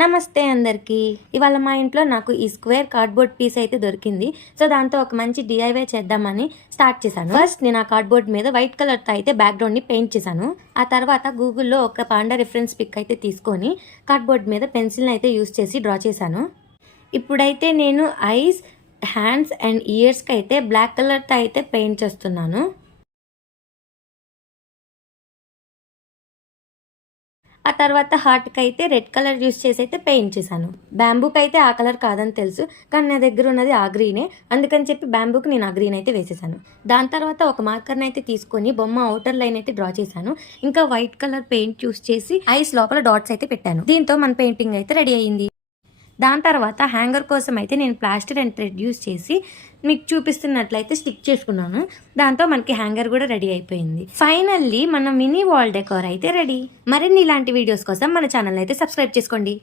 నమస్తే అందరికీ. ఇవాళ మా ఇంట్లో నాకు ఈ స్క్వేర్ కార్డ్బోర్డ్ పీస్ అయితే దొరికింది. సో దాంతో ఒక మంచి డిఐవై చేద్దామని స్టార్ట్ చేశాను. ఫస్ట్ నేను ఆ కార్డ్బోర్డ్ మీద వైట్ కలర్తో అయితే బ్యాక్గ్రౌండ్ని పెయింట్ చేశాను. ఆ తర్వాత గూగుల్లో ఒక పాండా రిఫరెన్స్ పిక్ అయితే తీసుకొని కార్డ్బోర్డ్ మీద పెన్సిల్ని అయితే యూస్ చేసి డ్రా చేశాను. ఇప్పుడైతే నేను ఐస్, హ్యాండ్స్ అండ్ ఇయర్స్కి అయితే బ్లాక్ కలర్తో అయితే పెయింట్ చేస్తున్నాను. ఆ తర్వాత హార్ట్కి అయితే రెడ్ కలర్ యూస్ చేసి అయితే పెయింట్ చేశాను. బ్యాంబూకి అయితే ఆ కలర్ కాదని తెలుసు, కానీ నా దగ్గర ఉన్నది ఆ గ్రీనే, అందుకని చెప్పి బ్యాంబూకి నేను ఆ గ్రీన్ అయితే వేసేసాను. దాని తర్వాత ఒక మార్కర్ని అయితే తీసుకొని బొమ్మ అవుటర్ లైన్ అయితే డ్రా చేశాను. ఇంకా వైట్ కలర్ పెయింట్ యూస్ చేసి ఐస్ లోపల డాట్స్ అయితే పెట్టాను. దీంతో మన పెయింటింగ్ అయితే రెడీ అయ్యింది. దాని తర్వాత హ్యాంగర్ కోసం అయితే నేను ప్లాస్టర్ అండ్ థ్రెడ్ యూస్ చేసి మీకు చూపిస్తున్నట్లయితే స్టిక్ చేసుకున్నాను. దాంతో మనకి హ్యాంగర్ కూడా రెడీ అయిపోయింది. ఫైనల్లీ మన మినీ వాల్ డెకోర్ అయితే రెడీ. మరిన్ని ఇలాంటి వీడియోస్ కోసం మన ఛానల్ అయితే సబ్స్క్రైబ్ చేసుకోండి.